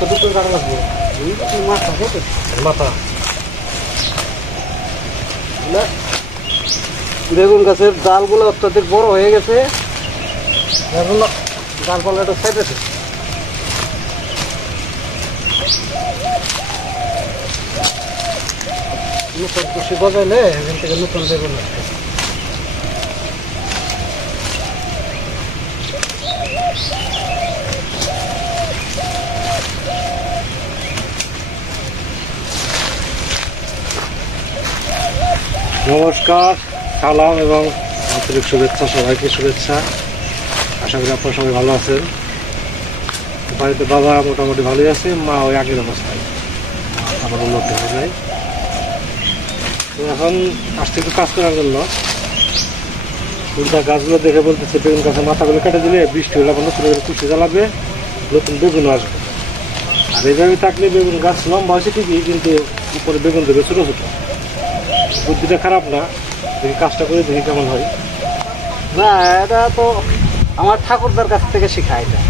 কতটুকু কাটা লাগবে? মাথা কত? মাথা বেগুন গাছের ডালগুলো অত্যাধিক বড় হয়ে গেছে, ডালপালাটা সাইড আছে। নতুন কুশি বজাইলে এখান থেকে নতুন বেগুন আসবে। নমস্কার, সালাম এবং আন্তরিক শুভেচ্ছা, সবাইকে শুভেচ্ছা। আশা করি আপনারা সবাই ভালো আছেন। বাড়িতে বাবা মোটামুটি ভালোই আছে, মা ওই আগের অবস্থায়, আমার উন্নতি হয়ে যায়। তো এখন আসতে একটু কাজ করার জন্য গাছগুলো দেখে বলতেছে বেগুন গাছের মাথাগুলো কেটে দিলে বৃষ্টি হলে আবার নতুন করে কুচি জ্বালাবে, নতুন বেগুন আসবে। আর এইভাবে থাকলে বেগুন গাছ লম্বা হয়েছে ঠিকই, কিন্তু উপরে বেগুন দেবে ছোটো ছোটো। বুদ্ধিটা খারাপ না, দেখি কাজটা করে দেখি কেমন হয়। না, এটা তো আমার ঠাকুরদার কাছ থেকে শেখা। এটা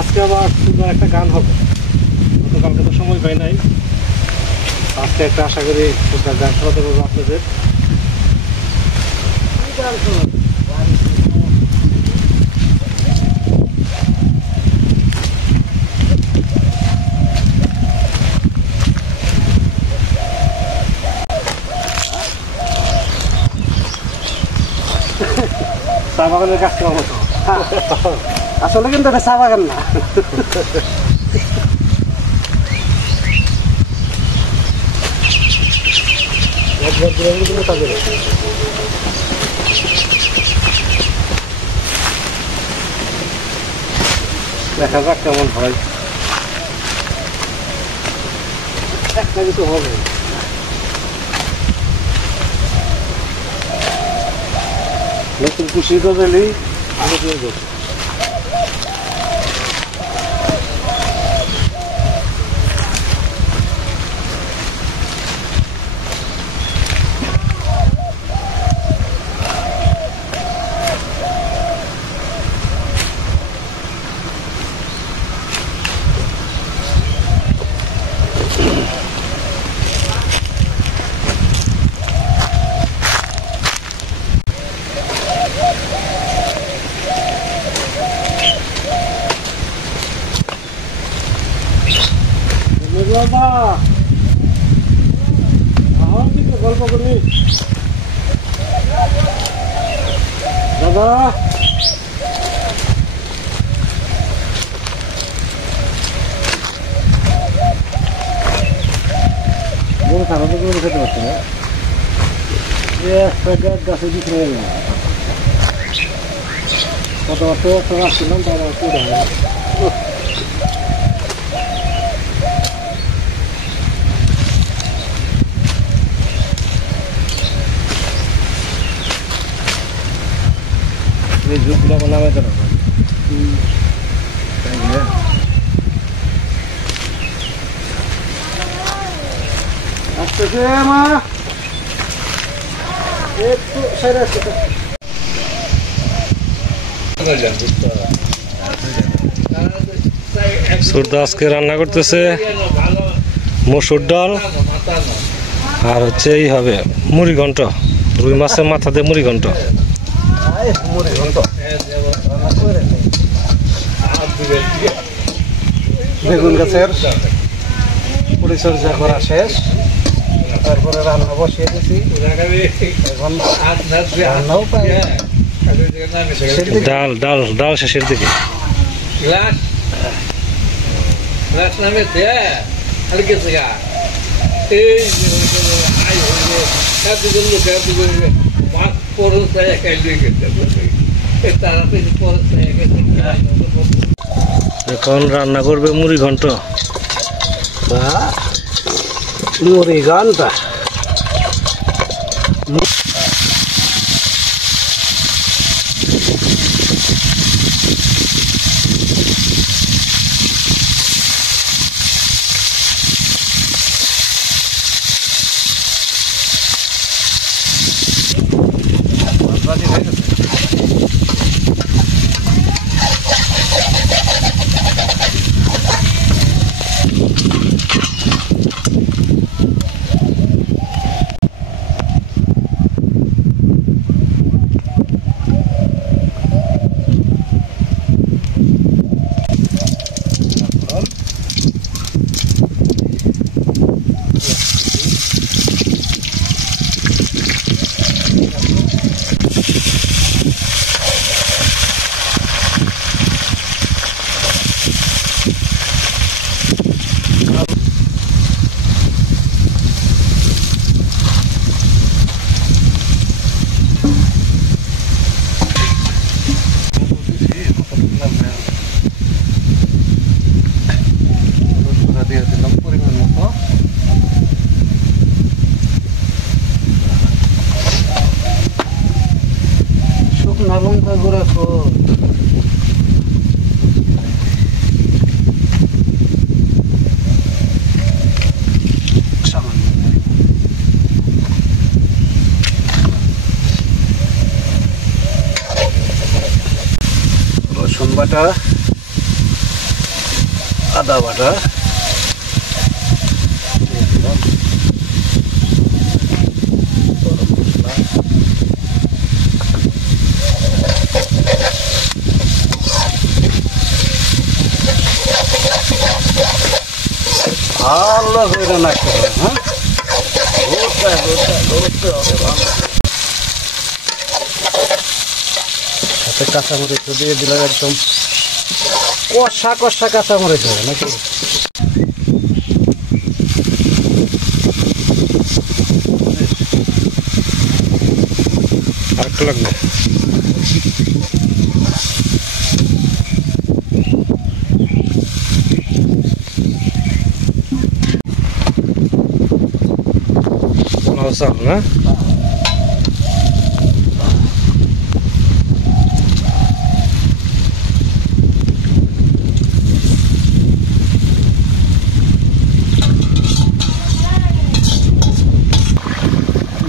আজকে আবার সুন্দর একটা গান হবে। গতকালকে তো সময় পাই নাই, আজকে একটা আশা করি সুন্দর গান শোনাতে পারবো আপনাদের। চা বাগানের কাজ করার মতো আসলে, কিন্তু এটা চা বাগান না। দেখা যাক কেমন হয়, একটা কিছু হবে। নতুন খুশি গেলেই আগে দিয়ে দেবো। গল্প করি দাদা, খানা তো খেতে পারছি না, গাছে দিতে কত একটা রাখছিলাম, তারা পুরো এই যুগগুলো আমার নামে কেন আসতেছে মা, একটু সাইডে আসতে। সুরদা আজকে রান্না করতেছে মসুর ডাল, আর হচ্ছে এই হবে মুড়ি ঘন্ট, রুই মাছের মাথা দিয়ে মুড়ি ঘন্ট। বেগুন গাছের পরিচর্যা করা শেষ, তারপরে রান্না বসিয়ে দিয়েছি। ডাল ডাল ডাল শেষের দিকে। এখন রান্না করবে মুড়ি ঘন্ট। মুড়ি ঘন্ট বাটা, আদা বাটা, ভালো করে নাড়তে হবে। হ্যাঁ, সাথে কাঁচামরিচ দিয়ে দিলাম, একদম কষা কষা কাঁচামরিচ হবে নাকি। আরেকটা লাগবে। চাল না,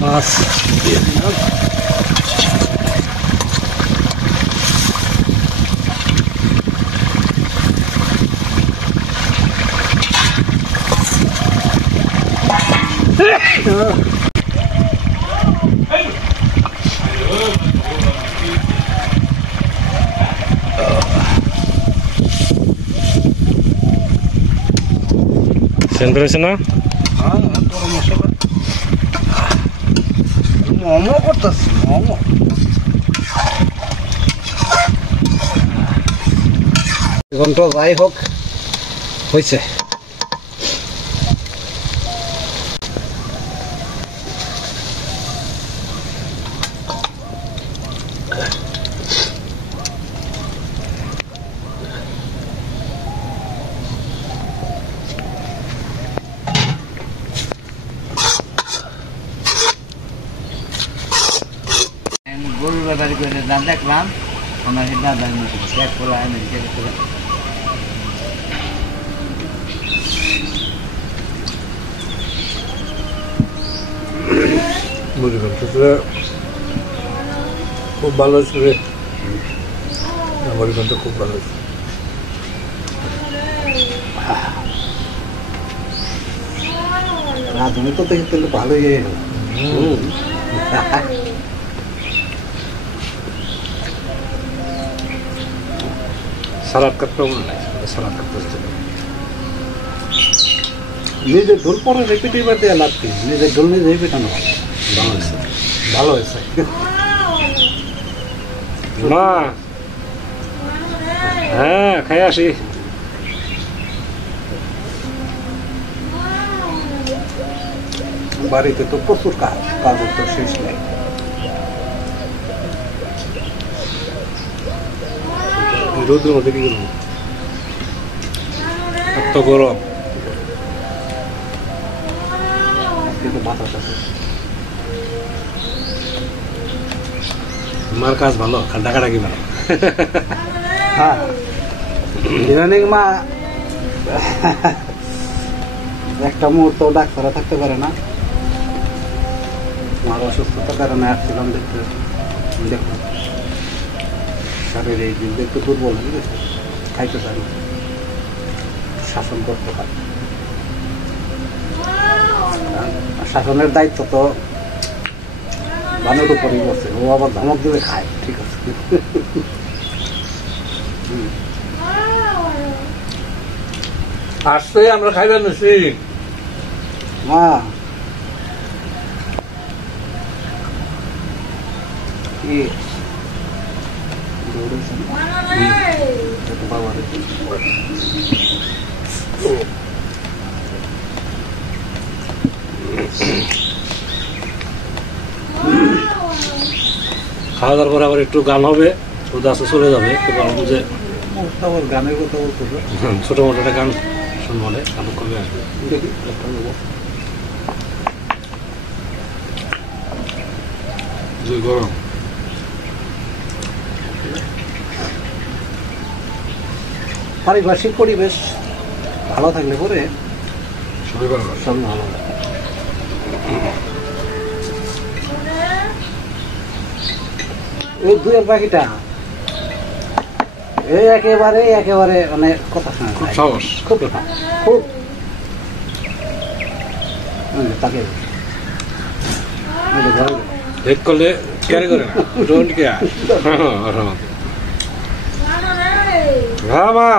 মাছ দিয়ে দিলাম। সেন্ট হয়েছে না? মোমো করতেছি, মোমো। এখন তো যাই হোক হয়েছে। গরুর ব্যাপারে করে দেখলাম আমার দাদার মতো এক পোলা খুব ভালো হয়েছে, আমার কিন্তু খুব ভালো হয়েছে। রাঁধুনি তো দেখতে ভালোই এলো। সালাদ কাটতে মনে নাই, সালাদ কাটতে হচ্ছে নিজের ঢোল পরে রেপিটি এবার দেওয়া লাগবে, নিজের ঢোল নিজেই পেটানো। ভালো হয়েছে, ভালো হয়েছে। মা হ্যাঁ খাই আসি। বাড়িতে তো প্রচুর কাজ, কাজের তো শেষ নেই। রোদের মধ্যে কি করবো, এত গরম। কিন্তু বাতাস আছে। মার কাজ ভালো, আর ডাকাডাকি ভালো। হ্যাঁ, ইদানিং মা একটা মুহূর্ত ডাক্তাররা থাকতে পারে না। মার অসুস্থতার কারণে আসছিলাম দেখতে, দেখুন শারীরিক দিক দিয়ে একটু দুর্বল হয়ে গেছে, খাইতে পারি, শাসন করতে পারি। শাসনের দায়িত্ব তো বানের উপরেই বসে, ও আবার ধমক দিলে খায়। ঠিক আছে, আসছে আমরা খাইবার নিছি। মা কি বাবা খাওয়া দাওয়ার পরে আবার একটু গান হবে, উদাসে চলে যাবে। তো ভাবলাম যে গানের কথা বলতে ছোট মোটো একটা গান শুনবো, তারপর কবে আসবে দেখি। গরম পারিপার্শ্বিক পরিবেশ ভালো থাকলে পরে সবই ভালো, সবই ভালো লাগে। এই দুয়ের পাখিটা এই একেবারে একেবারে মানে কথা শোনা খুব সাহস। খুব খুব তাকে হেড করলে ক্যারি করে না ডোন্ট কেয়ার। হ্যাঁ মা,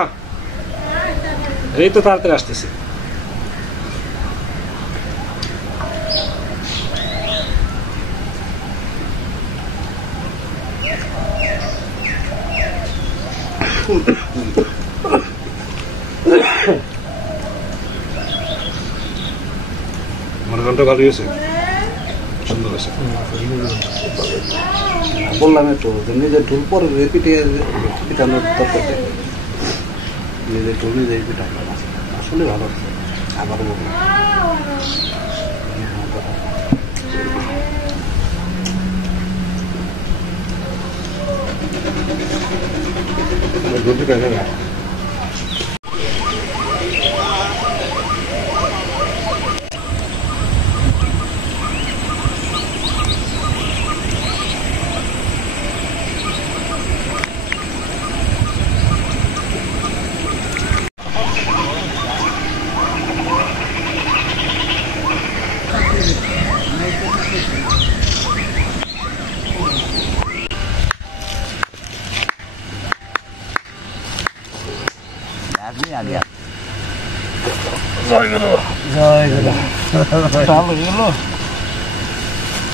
এই তো তাড়াতাড়ি আসতেছে। মনে ভালো হয়েছে, সুন্দর হয়েছে। বললাম একটু নিজের ঢুল পরে পিঠে পিঠানোর দরকার, নিজের ঢুল নিজেই পিঠানো আসলে ভালো হচ্ছে। আবারও বললাম রুটি খাই না।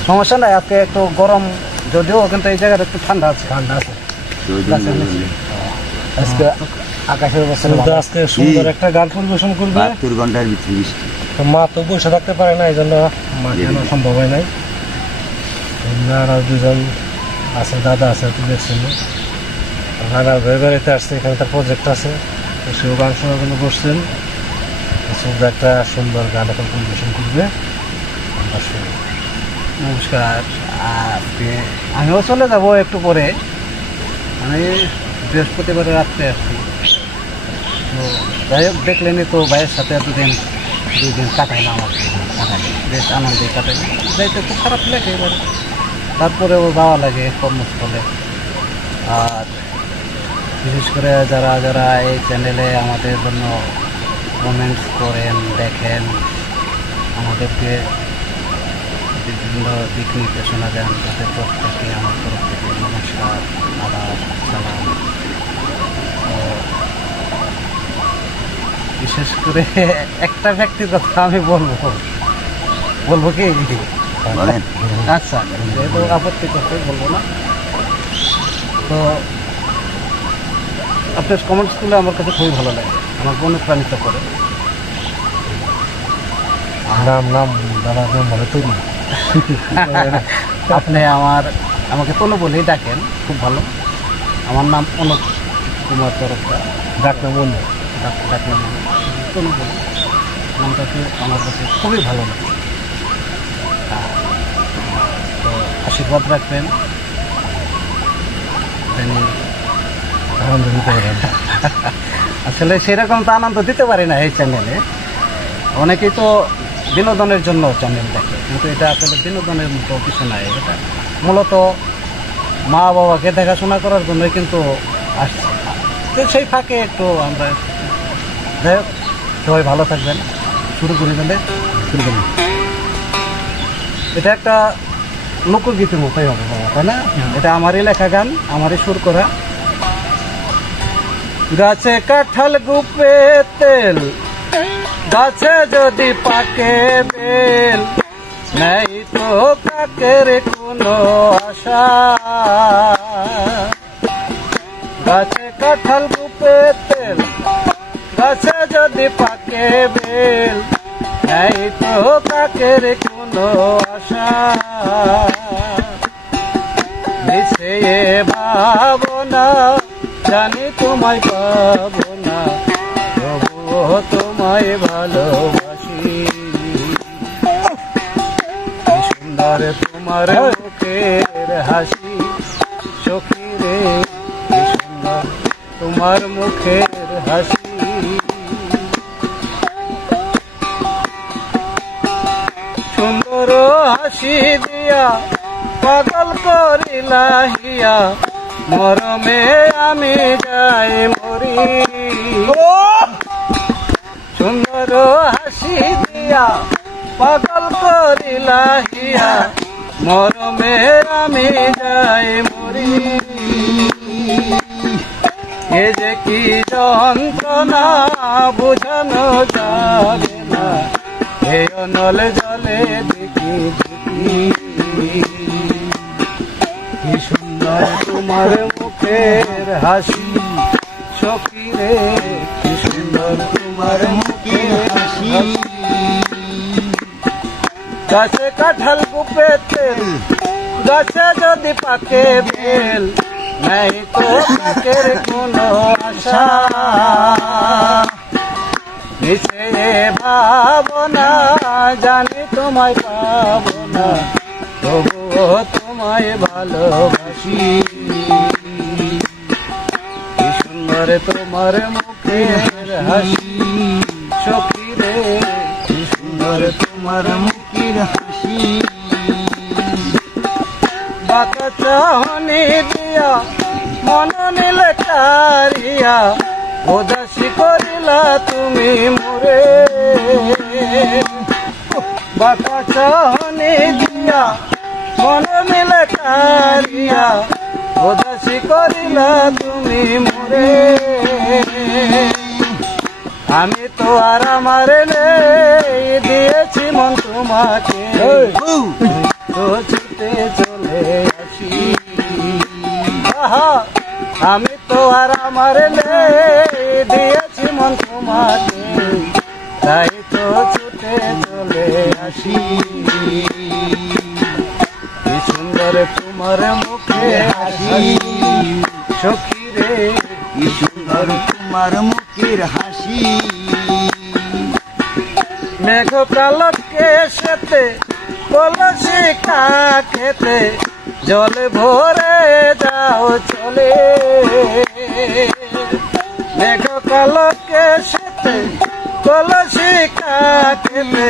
সমস্যা নাই, আজকে একটু গরম যদিও, কিন্তু এই জায়গাটা একটু ঠান্ডা আছে। ঠান্ডা আছে আজকে আকাশের অবস্থা। আজকে সুন্দর একটা গান পরিবেশন করবে। 72 ঘন্টার ভিতরে বৃষ্টি। তো মা তো বসে থাকতে পারে না, এই জন্য মা কেন সম্ভব হয় নাই। আর দুজন আছে, দাদা আছে, তুই দেখছেন রানার ঘরে বেড়াইতে আসছে, এখানে তার প্রজেক্ট আছে, তো সেও গান শোনার জন্য বসছেন। সুন্দর একটা সুন্দর গান এখন পরিবেশন করবে। নমস্কার, আমিও চলে যাব একটু পরে। আমি বৃহস্পতিবার রাত্রে আসছি, তো যাই হোক দেখলেনি তো, ভাইয়ের সাথে এতদিন 2 দিন কাটাইলাম আর কি, বেশ আনন্দে কাটাইলাম। যাইতে খুব খারাপ লাগে এবারে, তারপরেও যাওয়া লাগে কর্মস্থলে। আর বিশেষ করে যারা যারা এই চ্যানেলে আমাদের জন্য কমেন্টস করেন, দেখেন, আমাদেরকে বিভিন্ন দিক নির্দেশনা দেন, তাদের প্রত্যেকে আমার তরফ থেকে নমস্কার, আদাব, সালাম। বিশেষ করে একটা ব্যক্তির কথা আমি বলবো কি? আচ্ছা, যেহেতু আপত্তি করতে বলবো না, তো আপনার কমেন্টসগুলো আমার কাছে খুবই ভালো লাগে, আমাকে অনুপ্রাণিত করে। নাম ভালো তৈরি। আপনি আমাকে তনু বলেই ডাকেন, খুব ভালো। আমার নাম অনুপ কুমার তরফদার, ডাকনাম বললো, ডাকনাম তনু বলে। নামটাকে আমার কাছে খুবই ভালো লাগে। তো আশীর্বাদ রাখবেন, আনন্দ দিতে পারেন। আসলে সেরকম তো আনন্দ দিতে পারি না এই চ্যানেলে। অনেকেই তো বিনোদনের জন্য চ্যানেল দেখে, কিন্তু এটা আসলে বিনোদনের মতো কিছু নাই। এটা মূলত মা বাবাকে দেখাশোনা করার জন্যই কিন্তু আসছে। তো সেই ফাঁকে একটু আমরা, যাই হোক, সবাই ভালো থাকবেন। শুরু করি তাহলে, শুরু করি। এটা একটা লোকগীতের মতোই হবে বাবা, তাই না? এটা আমারই লেখা গান, আমারই সুর করা। গাছে কাঁঠাল গুপে তেল, গাছে যদি পাকে বেল, নেই তো কাকের কোনো আশা। গাছে কাঁঠাল গুপে তেল, গাছে যদি পাকে বেল, নেই তো কাকের কোনো আশা। মিছে ভাবনা, জানি তোমায় পাবো না, তবুও তোমায় ভালোবাসি। সুন্দর তোমার মুখের হাসি, সখী রে, সুন্দর তোমার মুখের হাসি। সুন্দর হাসি দিয়া পাগল করিলা হিয়া, মরমে আমি যাই মরি সুন্দর হাসি দিয়া পাগল করিলা হিয়া মরমে আমি যাই মরি এ যে কি যন্ত্রণা বুঝানো যাবে না হে অনল জলে দেখি কি সুন্দর তোমার মুখের হাসি সখী রে কি সুন্দর তোমার মুখের হাসি গাছে কাঁঠাল গুপে তেল গাছে যদি পাকে বেল নাই তো পাকের কোনো আশা নিচে ভাবনা জানি তোমায় পাবো না তবুও তোমায় ভালোবাসি কি সুন্দর তোমার মুখের হাসি সখী রে কি সুন্দর তোমার মুখের হাসি বাঁকা চাহনি দিয়া মন নিলে কারিয়া উদাসী করিলা তুমি মোরে বাঁকা চাহনি দিয়া মন মিলে কারিয়া উদাসী করিলা তুমি মোরে আমি তো আর আমার দিয়েছি মন তোমাকে তো ছুটে চলে আসি আমি তো আর আমার দিয়েছি মন তোমাকে তাই তো ছুটে চলে আসি কি সুন্দর তোমার মুখে হাসি সখী রে কি সুন্দর তোমার মুখের হাসি মেঘ কালকে সেতে কলসি কা খেতে জল ভরে যাও চলে মেঘ কালকে সেতে কলসি কা খেতে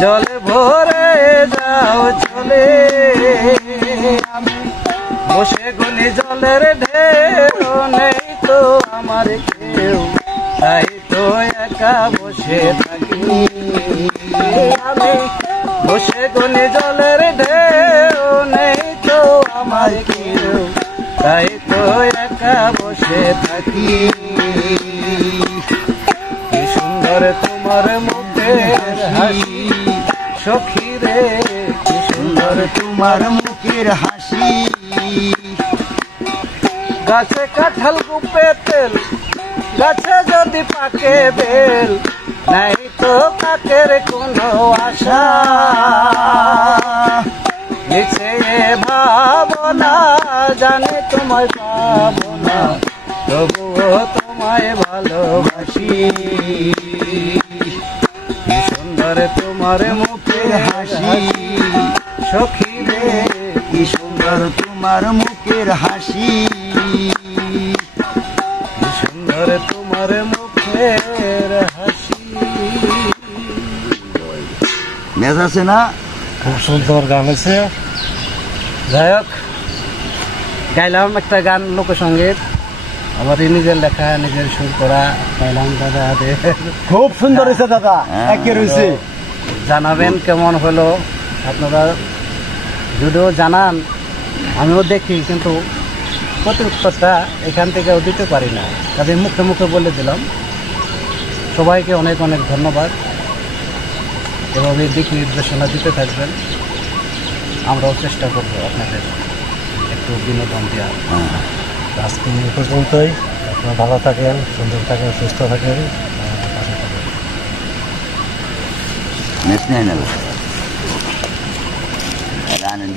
জল ভরে যাও চলে আমি বসে গুনি জলের ঢেউ নেই তো আমার কেউ তাই তো একা বসে থাকি আমি বসে গুনি জলের ঢেউ নেই তো আমার কেউ তাই তো একা বসে থাকি কি সুন্দর তোমার মুখের হাসি সখী রে কি সুন্দর তোমার মুখের হাসি গাছে কাঁঠাল গুপে তেল গাছে যদি পাকে বেল নাই তো কাকের কোনো আশা নিচে ভাবনা জানি তোমায় পাবো না তবুও তোমায় ভালোবাসি কি সুন্দর তোমার মুখের হাসি সখী রে কি সুন্দর তোমার মুখের হাসি কি সুন্দর তোমার মুখের হাসি মেজ আছে না খুব সুন্দর গান আছে যাই হোক গাইলাম একটা গান লোকসঙ্গীত আমার নিজের লেখা নিজের সুর করা গাইলাম দাদা খুব সুন্দর হয়েছে দাদা একে রয়েছে জানাবেন কেমন হলো আপনারা যদিও জানান আমিও দেখি কিন্তু প্রতি উত্তরটা এখান থেকেও দিতে পারি না তাদের মুখে মুখে বলে দিলাম সবাইকে অনেক অনেক ধন্যবাদ এভাবে দিক নির্দেশনা দিতে থাকবেন আমরাও চেষ্টা করবো আপনাদের একটু বিনোদন দেওয়ার আজকে এই পর্যন্তই আপনারা ভালো থাকেন সুন্দর থাকেন সুস্থ থাকেন ন্যাশনাল আনন্দ